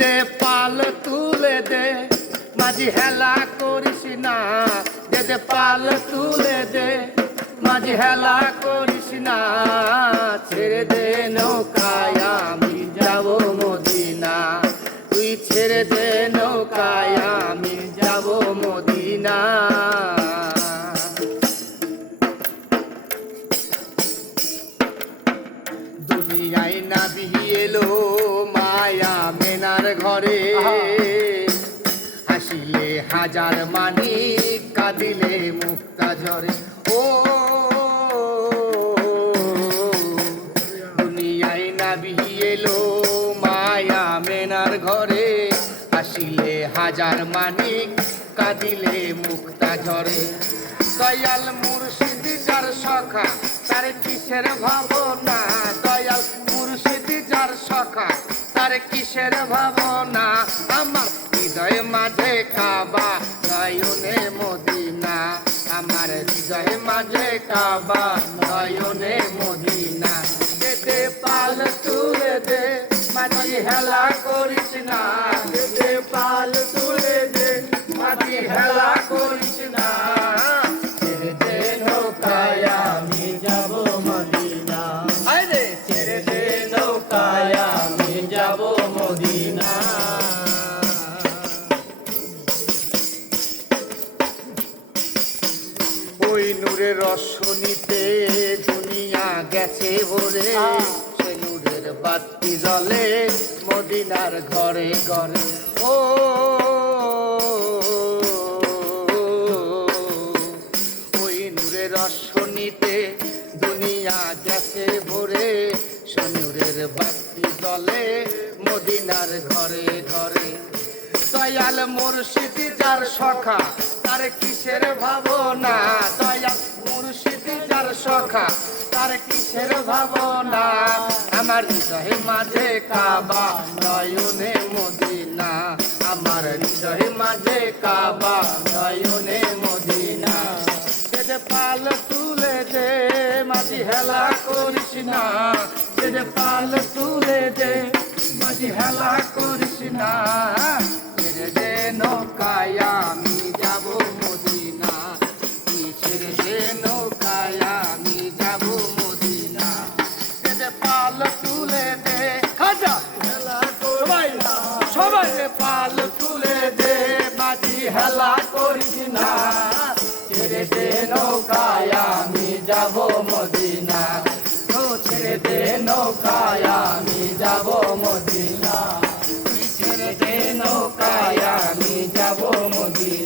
দে পাল তুলে দে মাঝি হেলা করিস না, দে পাল তুলে দে মাঝি হেলা করিস না, ছেড়ে দে নৌকায় আমি যাব মদিনা, তুই ছেড়ে দে নৌকায় আমি যাব মদিনা। দুনিয়ায় নাবি এলো মায়া মেনার ঘরে, হাসিলে হাজার মানিক কাঁদিলে মুক্তা ঝরে। ও দুনিয়ায় নাবি এলো মায়া মেনার ঘরে, হাসিলে হাজার মানিক কাঁদিলে মুক্তা ঝরে। দয়াল মুর্শিদ যার সখা তার কিসের ভাবনা, দয়াল মুর্শিদ যার সখা তার কিসের ভাবনা, আমার হৃদয় মাঝে কাবা নয়নে মদিনা, আমার হৃদয় মাঝে কাবা নয়নে মদিনা। দে পাল তুলে দে মাঝি হেলা করিস না, দে পাল তুলে দে মাঝি হেলা করিস না, ছেড়ে দে নৌকায় আমি যাব মদিনা, আরে ছেড়ে দে নৌকায় আমি যাব মদিনা। ওই নূরের রশনীতে দুনিয়া গেছে ভরে, সে নূরের বাতি জ্বলে মদিনার ঘরে ঘরে। ও ওই নূরের রশনীতে দুনিয়া গেছে ভরে, সে নূরের বাতি জ্বলে মদিনার ঘরে ঘরে। দয়াল মুর্শিদ যার সখা তার কিসের ভাবনা, দয়াল মুর্শিদ যার সখা তার কিসের ভাবনা, আমার হৃদয় মাঝে কাবা নয়নে মদিনা, আমার হৃদয় মাঝে কাবা নয়নে মদিনা। দে পাল তুলে দে মাঝি হেলা করিস না, দে পাল তুলে দে মাঝি হেলা করিস না, ছেড়ে দে নৌকায় আমি যাব মদিনা, তুই ছেড়ে দে নৌকায় আমি যাব মদিনা। দে পাল তুলে দে খাজা হেলা সবাই সবাই পাল তুলে দে মাঝি হেলা করিস না, ছেড়ে দে নৌকায় আমি যাব মদিনা, ও ছেড়ে দে নৌকায় আমি যাব মদিনা, তুই ছেড়ে দে নৌকায় আমি যাব মদিনা।